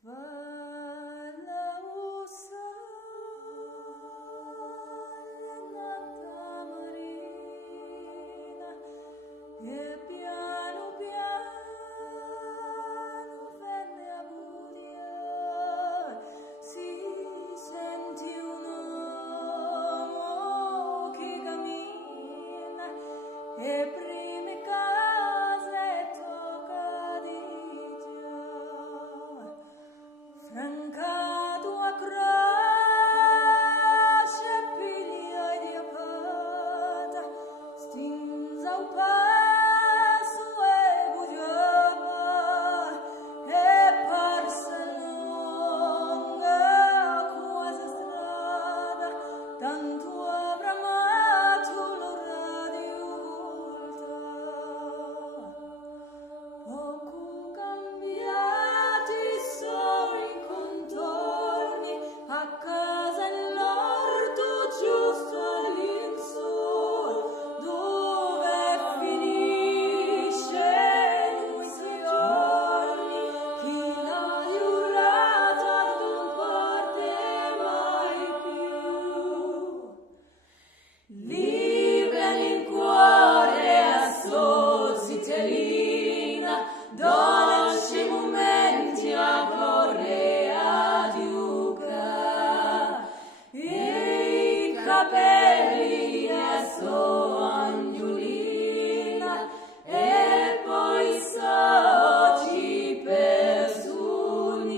E piano piano venne a buio, si sentì un uomo che cammina e prime case tocca di già, francato a croce piglio e di apata, stinza un passo e bugiava e parse lunga quasi strada, tanto avrà amato l'ora di volta. Poco cambiati sono i contorni a casa l'orto giusto all'insù, dove finisce i suoi giorni. Chi l'ha giurata non parte mai più. Libera nel cuore a Sozzitellina, dolci momenti a Vorrea Duca, e i capelli a sua Angiolina, e poi soci per s'unia.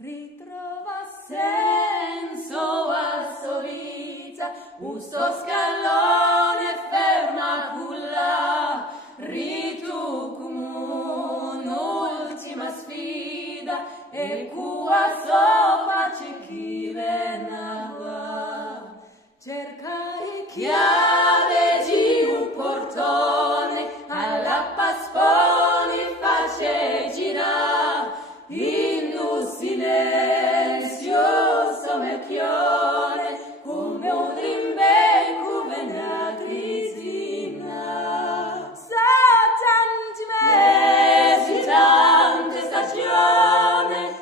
Ritrova senso a sua vita, usto scalone ferma culla, ritu come un'ultima sfida, e qua sopra c'è chi venava. Cercare chiave di un portone, alla paspone face girare, in un silenzio sommerchione, come un rimbecco venatrisina. Sa tanti mesi, tante stagioni,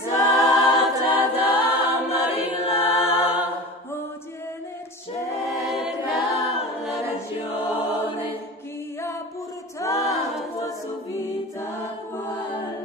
dispaesata da Marilla, oggi ne cerca la ragione, chi ha portato a sua vita qua.